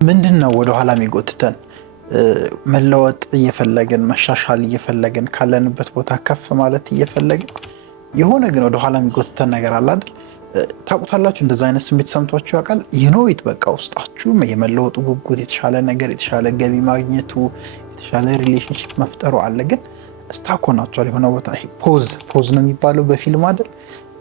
ምንድነው ወደ ኋላ የሚጎትተን? መለወጥ እየፈለግን መሻሻል እየፈለግን ካለንበት ቦታ ከፍ ማለት እየፈለግን የሆነ ግን ወደ ኋላ የሚጎትተን ነገር አለ አይደል? ታውቁታላችሁ? እንደዛ አይነት ስሜት ሰምቷችሁ ያውቃል? ይኖይት በቃ ውስጣችሁ የመለወጡ ጉጉት፣ የተሻለ ነገር፣ የተሻለ ገቢ ማግኘቱ፣ የተሻለ ሪሌሽንሺፕ መፍጠሩ አለ። ግን ስታክ ሆናችኋል የሆነ ቦታ። ይሄ ፖዝ ነው የሚባለው በፊልም አይደል?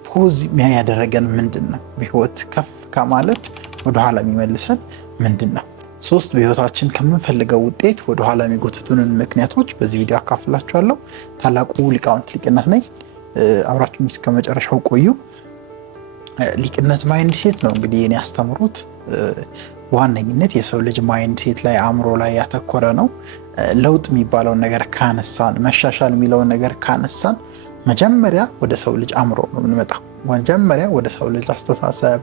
ፖዝ ያደረገን ምንድን ነው? በህይወት ከፍ ከማለት ወደኋላ የሚመልሰን ምንድን ነው? 3 በህይወታችን ከምንፈልገው ውጤት ወደኋላ የሚጎትቱንን ምክንያቶች በዚህ ቪዲዮ አካፍላችኋለሁ። ታላቁ ሊቃውንት ሊቅነት ነኝ። አብራችሁኝ እስከ መጨረሻው ቆዩ። ሊቅነት ማይንድ ሴት ነው እንግዲህ የኔ ያስተምሩት በዋነኝነት የሰው ልጅ ማይንድ ሴት ላይ አእምሮ ላይ ያተኮረ ነው። ለውጥ የሚባለውን ነገር ካነሳን፣ መሻሻል የሚለውን ነገር ካነሳን መጀመሪያ ወደ ሰው ልጅ አእምሮ ነው የምንመጣው። መጀመሪያ ወደ ሰው ልጅ አስተሳሰብ፣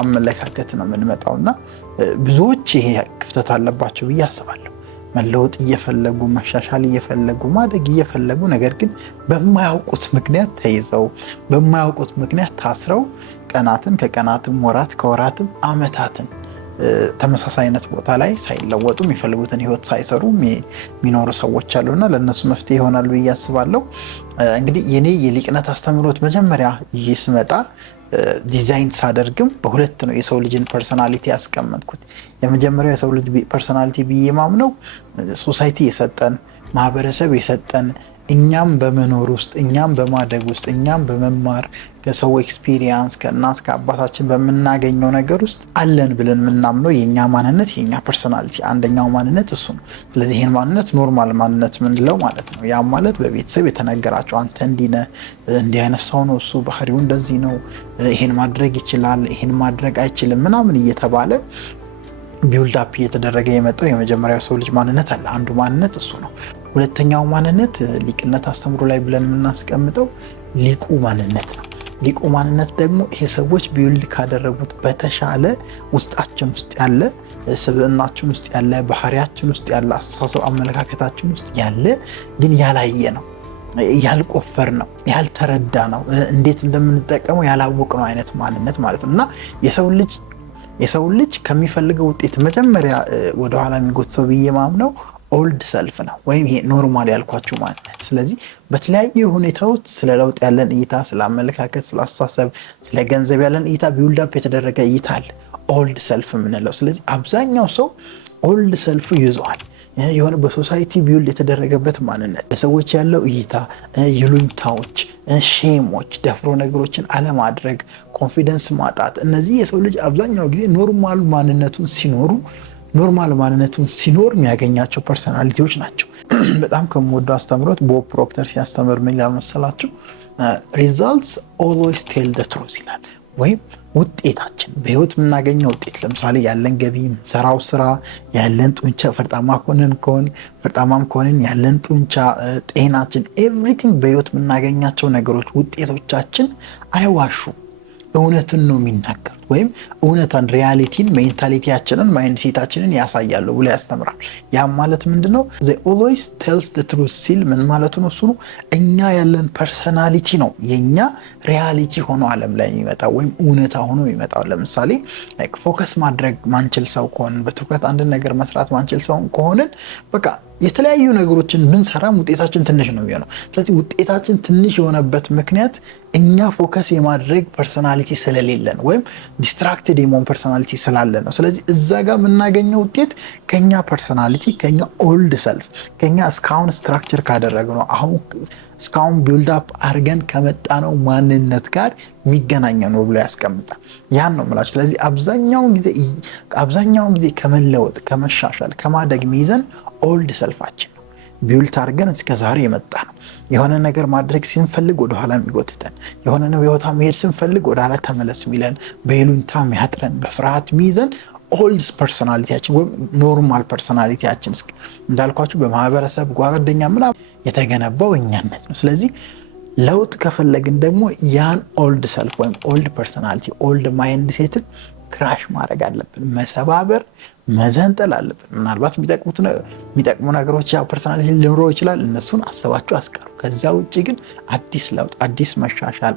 አመለካከት ነው የምንመጣው እና ብዙዎች ይሄ ክፍተት አለባቸው ብዬ አስባለሁ። መለወጥ እየፈለጉ መሻሻል እየፈለጉ ማደግ እየፈለጉ ነገር ግን በማያውቁት ምክንያት ተይዘው በማያውቁት ምክንያት ታስረው ቀናትን ከቀናትም ወራት ከወራትም ዓመታትን ተመሳሳይነት ቦታ ላይ ሳይለወጡ የሚፈልጉትን ህይወት ሳይሰሩ የሚኖሩ ሰዎች አሉና ለእነሱ መፍትሄ ይሆናሉ ብዬ አስባለሁ። እንግዲህ የኔ የሊቅነት አስተምሮት መጀመሪያ ይህ ስመጣ ዲዛይን ሳደርግም በሁለት ነው የሰው ልጅን ፐርሰናሊቲ ያስቀመጥኩት። የመጀመሪያው የሰው ልጅ ፐርሰናሊቲ ብዬ ማምነው ሶሳይቲ የሰጠን ማህበረሰብ የሰጠን እኛም በመኖር ውስጥ እኛም በማደግ ውስጥ እኛም በመማር ከሰው ኤክስፒሪየንስ ከእናት ከአባታችን በምናገኘው ነገር ውስጥ አለን ብለን የምናምነው የኛ ማንነት የኛ ፐርሰናሊቲ አንደኛው ማንነት እሱ ነው። ስለዚህ ይሄን ማንነት ኖርማል ማንነት ምንለው ማለት ነው። ያ ማለት በቤተሰብ የተነገራቸው አንተ እንዲህ ነህ፣ እንዲህ አይነት ሰው ነው፣ እሱ ባህሪው እንደዚህ ነው፣ ይሄን ማድረግ ይችላል፣ ይሄን ማድረግ አይችልም ምናምን እየተባለ ቢውልድ አፕ እየተደረገ የመጣው የመጀመሪያው ሰው ልጅ ማንነት አለ። አንዱ ማንነት እሱ ነው። ሁለተኛው ማንነት ሊቅነት አስተምሮ ላይ ብለን የምናስቀምጠው ሊቁ ማንነት ነው። ሊቁ ማንነት ደግሞ ይሄ ሰዎች ቢውልድ ካደረጉት በተሻለ ውስጣችን ውስጥ ያለ ስብዕናችን ውስጥ ያለ ባህሪያችን ውስጥ ያለ አስተሳሰብ አመለካከታችን ውስጥ ያለ ግን ያላየ ነው፣ ያልቆፈር ነው፣ ያልተረዳ ነው፣ እንዴት እንደምንጠቀመው ያላወቅነው አይነት ማንነት ማለት ነው እና የሰው ልጅ ከሚፈልገው ውጤት መጀመሪያ ወደኋላ የሚጎትተው ብዬ ማምነው ኦልድ ሰልፍ ነው ወይም ይሄ ኖርማል ያልኳችሁ ማንነት። ስለዚህ በተለያየ ሁኔታ ውስጥ ስለ ለውጥ ያለን እይታ፣ ስለ አመለካከት፣ ስለ አስተሳሰብ፣ ስለ ገንዘብ ያለን እይታ ቢውልድ አፕ የተደረገ እይታ አለ፣ ኦልድ ሰልፍ የምንለው። ስለዚህ አብዛኛው ሰው ኦልድ ሰልፍ ይዟል። የሆነ በሶሳይቲ ቢውልድ የተደረገበት ማንነት፣ ለሰዎች ያለው እይታ፣ ይሉኝታዎች፣ ሼሞች፣ ደፍሮ ነገሮችን አለማድረግ፣ ኮንፊደንስ ማጣት፣ እነዚህ የሰው ልጅ አብዛኛው ጊዜ ኖርማል ማንነቱን ሲኖር የሚያገኛቸው ፐርሰናሊቲዎች ናቸው። በጣም ከምወደው አስተምሮት ቦብ ፕሮክተር ሲያስተምር ምን ይላል መሰላችሁ? ሪዛልትስ ኦልዌይስ ቴል ዘ ትሩዝ ይላል። ወይም ውጤታችን በህይወት የምናገኘው ውጤት ለምሳሌ ያለን ገቢ፣ ሰራው ስራ፣ ያለን ጡንቻ፣ ፈርጣማም ከሆንን ያለን ጡንቻ፣ ጤናችን፣ ኤቭሪቲንግ በህይወት የምናገኛቸው ነገሮች ውጤቶቻችን አይዋሹም፣ እውነትን ነው የሚናገሩት ወይም እውነታን ሪያሊቲን ሜንታሊቲያችንን ማይንድ ሴታችንን ያሳያሉ ብሎ ያስተምራል። ያም ማለት ምንድነው? they always tells the truth ሲል ምን ማለቱ ነው? እሱ ነው እኛ ያለን ፐርሰናሊቲ ነው የኛ ሪያሊቲ ሆኖ ዓለም ላይ የሚመጣው ወይም እውነታ ሆኖ የሚመጣው። ለምሳሌ ፎከስ ማድረግ ማንችል ሰው ከሆንን፣ በትኩረት አንድ ነገር መስራት ማንችል ሰው ከሆንን በቃ የተለያዩ ነገሮችን ብንሰራም ውጤታችን ትንሽ ነው የሚሆነው። ስለዚህ ውጤታችን ትንሽ የሆነበት ምክንያት እኛ ፎከስ የማድረግ ፐርሰናሊቲ ስለሌለን ወይም ዲስትራክትድ የመሆን ፐርሰናሊቲ ስላለ ነው። ስለዚህ እዛ ጋር የምናገኘው ውጤት ከኛ ፐርሰናሊቲ፣ ከኛ ኦልድ ሰልፍ፣ ከኛ እስካሁን ስትራክቸር ካደረግነው አሁን እስካሁን ቢልድ አፕ አድርገን ከመጣነው ማንነት ጋር የሚገናኝ ነው ብሎ ያስቀምጣል። ያን ነው የምላችሁ። ስለዚህ አብዛኛውን ጊዜ ከመለወጥ ከመሻሻል ከማደግ የሚይዘን ኦልድ ሰልፋችን ነው። ቢውልድ አድርገን እስከ ዛሬ የመጣ ነው። የሆነ ነገር ማድረግ ስንፈልግ ወደ ኋላ የሚጎትተን፣ የሆነ ቦታ መሄድ ስንፈልግ ወደ ኋላ ተመለስ የሚለን፣ በይሉኝታ የሚያጥረን፣ በፍርሃት የሚይዘን ኦልድ ፐርሰናሊቲያችን ወይም ኖርማል ፐርሰናሊቲያችን እንዳልኳችሁ በማህበረሰብ ጓደኛ ምናምን የተገነባው እኛነት ነው። ስለዚህ ለውጥ ከፈለግን ደግሞ ያን ኦልድ ሰልፍ ወይም ኦልድ ፐርሰናሊቲ ኦልድ ማይንድ ሴትን ክራሽ ማድረግ አለብን፣ መሰባበር መዘንጠል አለብን። ምናልባት የሚጠቅሙ ነገሮች ያው ፐርሰናሊቲ ሊኖረው ይችላል፣ እነሱን አስባችሁ አስቀሩ። ከዛ ውጭ ግን አዲስ ለውጥ፣ አዲስ መሻሻል፣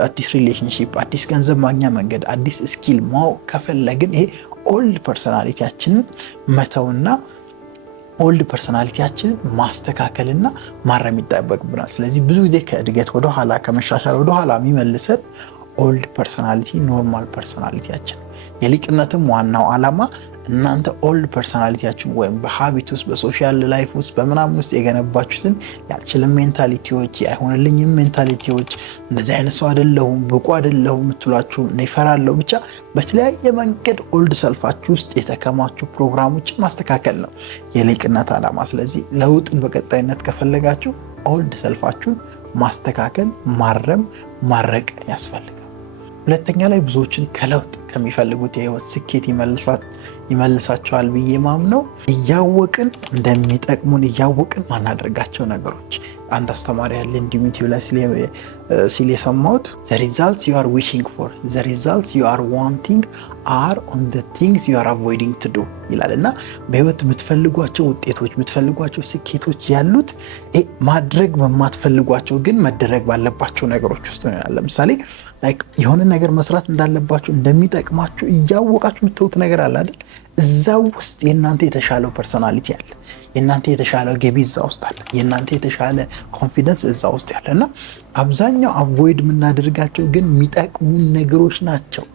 አዲስ ሪሌሽንሺፕ፣ አዲስ ገንዘብ ማግኛ መንገድ፣ አዲስ ስኪል ማወቅ ከፈለግን ይሄ ኦልድ ፐርሰናሊቲያችንን መተውና ኦልድ ፐርሰናሊቲያችንን ማስተካከልና ማረም ይጠበቅብናል። ስለዚህ ብዙ ጊዜ ከእድገት ወደኋላ ከመሻሻል ወደኋላ የሚመልሰን ኦልድ ፐርሰናሊቲ ኖርማል ፐርሰናሊቲያችን። የሊቅነትም ዋናው ዓላማ እናንተ ኦልድ ፐርሰናሊቲያችን ወይም በሀቢት ውስጥ በሶሻል ላይፍ ውስጥ በምናምን ውስጥ የገነባችሁትን ያልችልም ሜንታሊቲዎች አይሆንልኝም ሜንታሊቲዎች እንደዚህ አይነት ሰው አይደለሁም ብቁ አይደለሁም የምትሏችሁ ይፈራለሁ ብቻ በተለያየ መንገድ ኦልድ ሰልፋችሁ ውስጥ የተከማቹ ፕሮግራሞችን ማስተካከል ነው የሊቅነት ዓላማ። ስለዚህ ለውጥን በቀጣይነት ከፈለጋችሁ ኦልድ ሰልፋችሁን ማስተካከል ማረም ማረቅ ያስፈልጋል። ሁለተኛ ላይ ብዙዎችን ከለውጥ ከሚፈልጉት የህይወት ስኬት ይመልሳቸዋል ብዬ ማምነው እያወቅን እንደሚጠቅሙን እያወቅን ማናደርጋቸው ነገሮች። አንድ አስተማሪ ያለ እንዲሚቲው ላይ ሲል የሰማሁት the results you are wishing for the results you are wanting are on the things you are avoiding to do ይላል እና በህይወት የምትፈልጓቸው ውጤቶች የምትፈልጓቸው ስኬቶች ያሉት ማድረግ በማትፈልጓቸው ግን መደረግ ባለባቸው ነገሮች ውስጥ ነው። ለምሳሌ የሆነ ነገር መስራት እንዳለባችሁ እንደሚጠቅማችሁ እያወቃችሁ የምትተውት ነገር አለ አይደል? እዛው ውስጥ የእናንተ የተሻለው ፐርሰናሊቲ አለ፣ የእናንተ የተሻለው ገቢ እዛ ውስጥ አለ፣ የእናንተ የተሻለ ኮንፊደንስ እዛ ውስጥ ያለ እና አብዛኛው አቮይድ የምናደርጋቸው ግን የሚጠቅሙን ነገሮች ናቸው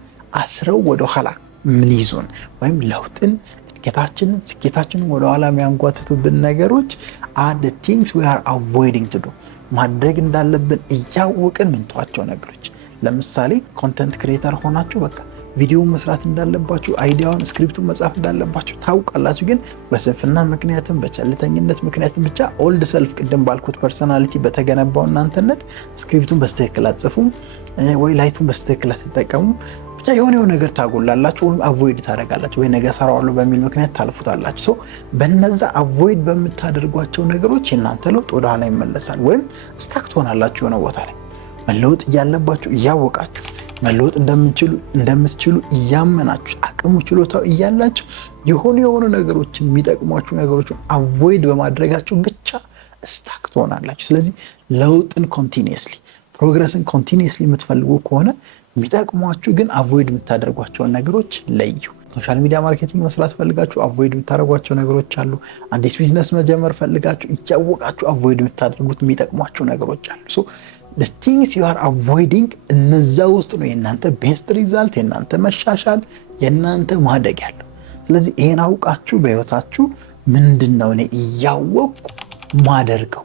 አስረው ወደኋላ ምን ይዙን ወይም ለውጥን እድገታችንን ስኬታችንን ወደኋላ የሚያንጓትቱብን ነገሮች are the things we are avoiding to do። ማድረግ እንዳለብን እያወቅን ምንተዋቸው ነገሮች። ለምሳሌ ኮንተንት ክሬተር ሆናችሁ በቃ ቪዲዮ መስራት እንዳለባችሁ አይዲያውን ስክሪፕቱን መጻፍ እንዳለባችሁ ታውቃላችሁ፣ ግን በስንፍና ምክንያትም በቸልተኝነት ምክንያትም ብቻ ኦልድ ሰልፍ ቅድም ባልኩት ፐርሰናሊቲ በተገነባው እናንተነት ስክሪፕቱን በስተክክል አትጽፉም ወይ ላይቱን በስተክክል አትጠቀሙ ብቻ የሆነ ነገር ታጎላላችሁ ወይም አቮይድ ታደርጋላችሁ ወይ ነገ ሰራዋለሁ በሚል ምክንያት ታልፉታላችሁ። በነዛ አቮይድ በምታደርጓቸው ነገሮች የእናንተ ለውጥ ወደ ኋላ ይመለሳል ወይም ስታክ ትሆናላችሁ የሆነ ቦታ ላይ። መለወጥ እያለባችሁ እያወቃችሁ መለወጥ እንደምትችሉ እያመናችሁ አቅሙ ችሎታው እያላችሁ የሆኑ ነገሮችን የሚጠቅሟችሁ ነገሮችን አቮይድ በማድረጋችሁ ብቻ ስታክ ትሆናላችሁ። ስለዚህ ለውጥን ኮንቲኒየስሊ ፕሮግረስን ኮንቲኒየስሊ የምትፈልጉ ከሆነ የሚጠቅሟችሁ ግን አቮይድ የምታደርጓቸውን ነገሮች ለዩ። ሶሻል ሚዲያ ማርኬቲንግ መስራት ፈልጋችሁ አቮይድ የምታደርጓቸው ነገሮች አሉ። አዲስ ቢዝነስ መጀመር ፈልጋችሁ እያወቃችሁ አቮይድ የምታደርጉት የሚጠቅሟቸው ነገሮች አሉ። the things you are avoiding እነዛ ውስጥ ነው የእናንተ ቤስት ሪዛልት የእናንተ መሻሻል የእናንተ ማደግ ያለው። ስለዚህ ይሄን አውቃችሁ በህይወታችሁ ምንድነው እኔ እያወቅኩ ማደርገው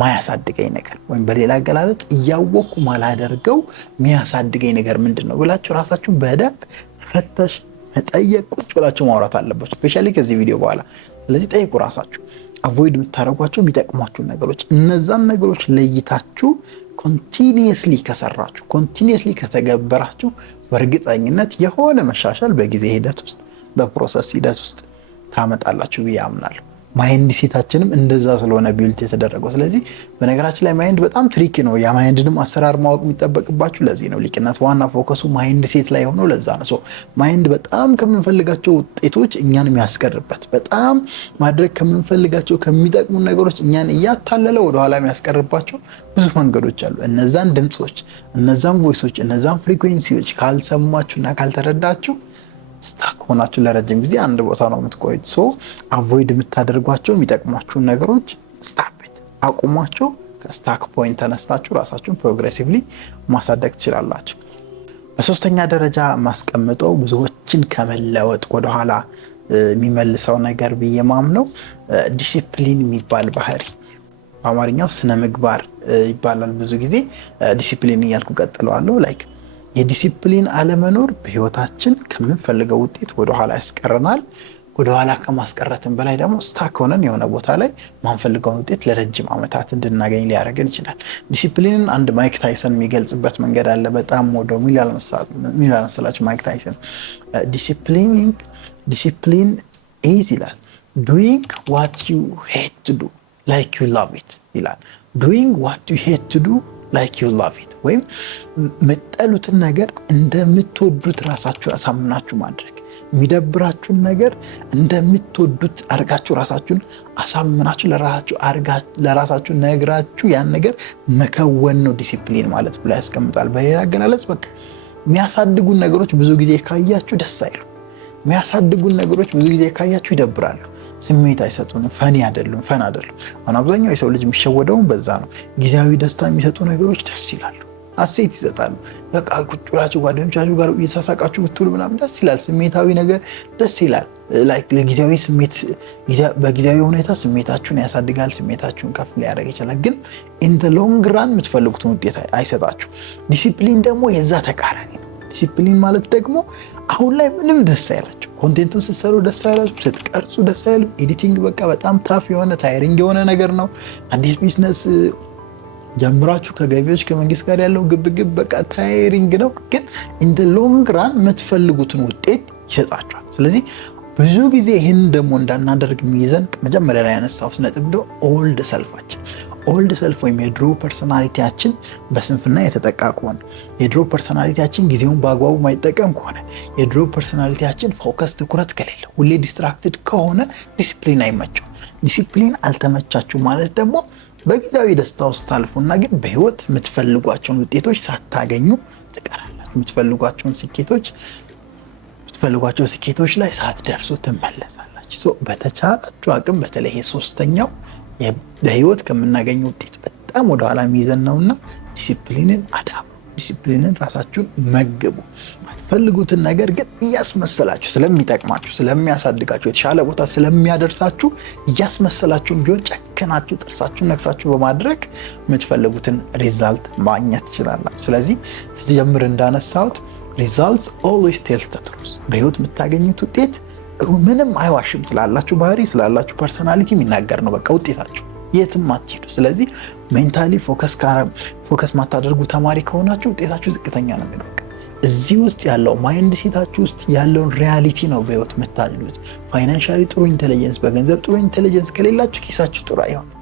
ማያሳድገኝ ነገር ወይም በሌላ አገላለጽ እያወቅኩ ማላደርገው የሚያሳድገኝ ነገር ምንድነው ብላችሁ ራሳችሁን በደንብ ፈተሽ መጠየቅ ቁጭ ብላችሁ ማውራት አለባችሁ፣ ስፔሻሊ ከዚህ ቪዲዮ በኋላ። ስለዚህ ጠይቁ ራሳችሁ አቮይድ የምታደርጓቸው የሚጠቅሟችሁ ነገሮች። እነዛን ነገሮች ለይታችሁ ኮንቲኒየስሊ ከሰራችሁ ኮንቲኒየስሊ ከተገበራችሁ በእርግጠኝነት የሆነ መሻሻል በጊዜ ሂደት ውስጥ በፕሮሰስ ሂደት ውስጥ ታመጣላችሁ ብዬ አምናለሁ። ማይንድ ሴታችንም እንደዛ ስለሆነ ቢልት የተደረገው። ስለዚህ በነገራችን ላይ ማይንድ በጣም ትሪኪ ነው። ያ ማይንድንም አሰራር ማወቅ የሚጠበቅባችሁ ለዚህ ነው። ሊቅነት ዋና ፎከሱ ማይንድ ሴት ላይ ሆኖ ለዛ ነው። ማይንድ በጣም ከምንፈልጋቸው ውጤቶች እኛን የሚያስቀርበት በጣም ማድረግ ከምንፈልጋቸው ከሚጠቅሙ ነገሮች እኛን እያታለለ ወደኋላ የሚያስቀርባቸው ብዙ መንገዶች አሉ። እነዛን ድምፆች እነዛን ቮይሶች እነዛን ፍሪኩዌንሲዎች ካልሰማችሁና ካልተረዳችሁ ስታክ ሆናችሁ ለረጅም ጊዜ አንድ ቦታ ነው የምትቆዩት። አቮይድ የምታደርጓቸው የሚጠቅሟችሁን ነገሮች ስታፕ አቁሟቸው። ከስታክ ፖይንት ተነስታችሁ ራሳችሁን ፕሮግሬሲቭሊ ማሳደግ ትችላላችሁ። በሶስተኛ ደረጃ ማስቀምጠው ብዙዎችን ከመለወጥ ወደኋላ የሚመልሰው ነገር ብዬ ማምነው ዲሲፕሊን የሚባል ባህሪ፣ በአማርኛው ስነ ምግባር ይባላል። ብዙ ጊዜ ዲሲፕሊን እያልኩ ቀጥለዋለሁ። የዲሲፕሊን አለመኖር በህይወታችን ከምንፈልገው ውጤት ወደኋላ ያስቀረናል። ወደኋላ ከማስቀረትን በላይ ደግሞ ስታክ ሆነን የሆነ ቦታ ላይ ማንፈልገውን ውጤት ለረጅም ዓመታት እንድናገኝ ሊያደርገን ይችላል። ዲሲፕሊንን አንድ ማይክ ታይሰን የሚገልጽበት መንገድ አለ። በጣም ወደ ሚላል መሰላችሁ ማይክ ታይሰን ዲሲፕሊን ኢዝ ይላል doing what you hate to do like you love it ይላል። doing what you hate to do like you love it ወይም መጠሉትን ነገር እንደምትወዱት ራሳችሁ አሳምናችሁ ማድረግ፣ የሚደብራችሁን ነገር እንደምትወዱት አርጋችሁ ራሳችሁን አሳምናችሁ ለራሳችሁ ነግራችሁ ያን ነገር መከወን ነው ዲሲፕሊን ማለት ብሎ ያስቀምጣል። በሌላ አገላለጽ በቃ የሚያሳድጉን ነገሮች ብዙ ጊዜ ካያችሁ ደስ አይሉ። የሚያሳድጉን ነገሮች ብዙ ጊዜ ካያችሁ ይደብራሉ። ስሜት አይሰጡንም። ፈን አይደሉም። አሁን አብዛኛው የሰው ልጅ የሚሸወደውን በዛ ነው። ጊዜያዊ ደስታ የሚሰጡ ነገሮች ደስ ይላሉ፣ ሀሴት ይሰጣሉ። በቃ ቁጭ ብላችሁ ጓደኞቻችሁ ጋር እየተሳሳቃችሁ ብትውሉ ምናምን ደስ ይላል። ስሜታዊ ነገር ደስ ይላል። ለጊዜያዊ ስሜት በጊዜያዊ ሁኔታ ስሜታችሁን ያሳድጋል፣ ስሜታችሁን ከፍ ሊያደርግ ይችላል። ግን ኢን ዘ ሎንግ ራን የምትፈልጉትን ውጤት አይሰጣችሁ። ዲሲፕሊን ደግሞ የዛ ተቃራኒ ነው። ዲሲፕሊን ማለት ደግሞ አሁን ላይ ምንም ደስ አይላችሁ፣ ኮንቴንቱን ስትሰሩ ደስ አይላችሁ፣ ስትቀርጹ ደስ አይላችሁ። ኤዲቲንግ በቃ በጣም ታፍ የሆነ ታይሪንግ የሆነ ነገር ነው። አዲስ ቢዝነስ ጀምራችሁ ከገቢዎች ከመንግስት ጋር ያለው ግብግብ በቃ ታይሪንግ ነው። ግን ኢን ዘ ሎንግ ራን የምትፈልጉትን ውጤት ይሰጣችኋል። ስለዚህ ብዙ ጊዜ ይህን ደግሞ እንዳናደርግ የሚይዘን መጀመሪያ ላይ ያነሳሁት ነጥብ ነው ኦልድ ሰልፍ ወይም የድሮ ፐርሶናሊቲያችን በስንፍና የተጠቃ ከሆነ፣ የድሮ ፐርሶናሊቲያችን ጊዜውን በአግባቡ ማይጠቀም ከሆነ፣ የድሮ ፐርሶናሊቲያችን ፎከስ ትኩረት ከሌለ፣ ሁሌ ዲስትራክትድ ከሆነ ዲሲፕሊን አይመቸው። ዲሲፕሊን አልተመቻችሁ ማለት ደግሞ በጊዜያዊ ደስታ ውስጥ ታልፉና ግን በህይወት የምትፈልጓቸውን ውጤቶች ሳታገኙ ትቀራላችሁ። የምትፈልጓቸው ስኬቶች ላይ ሳትደርሱ ትመለሳላችሁ። በተቻላችሁ አቅም በተለይ ሶስተኛው በህይወት ከምናገኘው ውጤት በጣም ወደኋላ የሚይዘን ነውና ዲሲፕሊንን አዳቡ። ዲሲፕሊንን ራሳችሁን መግቡ። የምትፈልጉትን ነገር ግን እያስመሰላችሁ ስለሚጠቅማችሁ፣ ስለሚያሳድጋችሁ፣ የተሻለ ቦታ ስለሚያደርሳችሁ እያስመሰላችሁም ቢሆን ጨከናችሁ ጥርሳችሁን ነክሳችሁ በማድረግ የምትፈልጉትን ሪዛልት ማግኘት ትችላላችሁ። ስለዚህ ስትጀምር እንዳነሳሁት ሪዛልትስ ኦልዌይስ ቴልስ ዘ ትሩዝ። በህይወት የምታገኙት ውጤት ምንም አይዋሽም። ስላላችሁ ባህሪ፣ ስላላችሁ ፐርሶናሊቲ የሚናገር ነው በቃ ውጤታችሁ። የትም አትሄዱ። ስለዚህ ሜንታሊ ፎከስ ማታደርጉ ተማሪ ከሆናችሁ ውጤታችሁ ዝቅተኛ ነው የሚለው። እዚህ ውስጥ ያለው ማይንድ ሴታችሁ ውስጥ ያለውን ሪያሊቲ ነው በህይወት የምታድሉት። ፋይናንሻሊ ጥሩ ኢንቴሊጀንስ፣ በገንዘብ ጥሩ ኢንቴሊጀንስ ከሌላችሁ ኪሳችሁ ጥሩ አይሆንም።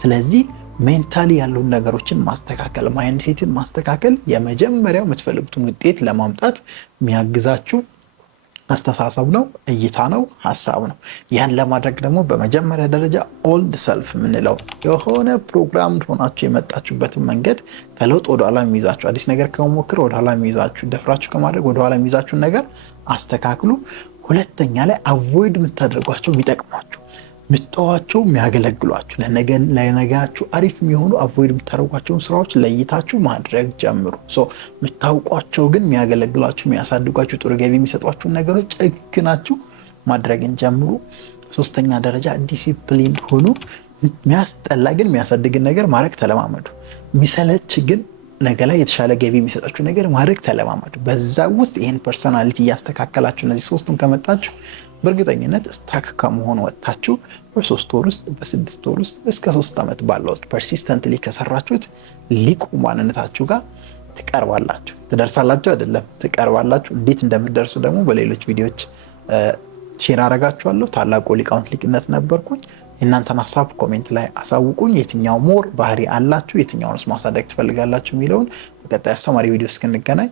ስለዚህ ሜንታሊ ያሉን ነገሮችን ማስተካከል፣ ማይንድ ሴትን ማስተካከል የመጀመሪያው የምትፈልጉትን ውጤት ለማምጣት የሚያግዛችሁ አስተሳሰብ ነው፣ እይታ ነው፣ ሀሳብ ነው። ያን ለማድረግ ደግሞ በመጀመሪያ ደረጃ ኦልድ ሰልፍ የምንለው የሆነ ፕሮግራም ሆናችሁ የመጣችሁበትን መንገድ ከለውጥ ወደኋላ የሚይዛችሁ፣ አዲስ ነገር ከመሞክር ወደኋላ የሚይዛችሁ፣ ደፍራችሁ ከማድረግ ወደኋላ የሚይዛችሁን ነገር አስተካክሉ። ሁለተኛ ላይ አቮይድ የምታደርጓቸው የሚጠቅሟችሁ፣ ምትተዋቸው የሚያገለግሏችሁ፣ ለነገያችሁ አሪፍ የሚሆኑ አቮይድ የምታደርጓቸውን ስራዎች ለይታችሁ ማድረግ ጀምሩ። የምታውቋቸው ግን የሚያገለግሏችሁ፣ የሚያሳድጓችሁ፣ ጥሩ ገቢ የሚሰጧችሁን ነገሮች ጨክናችሁ ማድረግን ጀምሩ። ሶስተኛ ደረጃ ዲሲፕሊን ሁኑ። የሚያስጠላ ግን የሚያሳድግን ነገር ማድረግ ተለማመዱ። የሚሰለች ግን ነገ ላይ የተሻለ ገቢ የሚሰጣችሁ ነገር ማድረግ ተለማመዱ። በዛ ውስጥ ይህን ፐርሶናሊቲ እያስተካከላችሁ እነዚህ ሶስቱን ከመጣችሁ በእርግጠኝነት ስታክ ከመሆን ወጥታችሁ በ3 ወር ውስጥ በ6 ወር ውስጥ እስከ 3 ዓመት ባለው ውስጥ ፐርሲስተንትሊ ከሰራችሁት ሊቁ ማንነታችሁ ጋር ትቀርባላችሁ። ትደርሳላችሁ አይደለም፣ ትቀርባላችሁ። እንዴት እንደምትደርሱ ደግሞ በሌሎች ቪዲዮዎች ሼር አደርጋችኋለሁ። ታላቁ ሊቃውንት ሊቅነት ነበርኩኝ። የእናንተን ሀሳብ ኮሜንት ላይ አሳውቁኝ። የትኛው ሞር ባህሪ አላችሁ፣ የትኛውንስ ማሳደግ ትፈልጋላችሁ የሚለውን በቀጣይ አስተማሪ ቪዲዮ እስክንገናኝ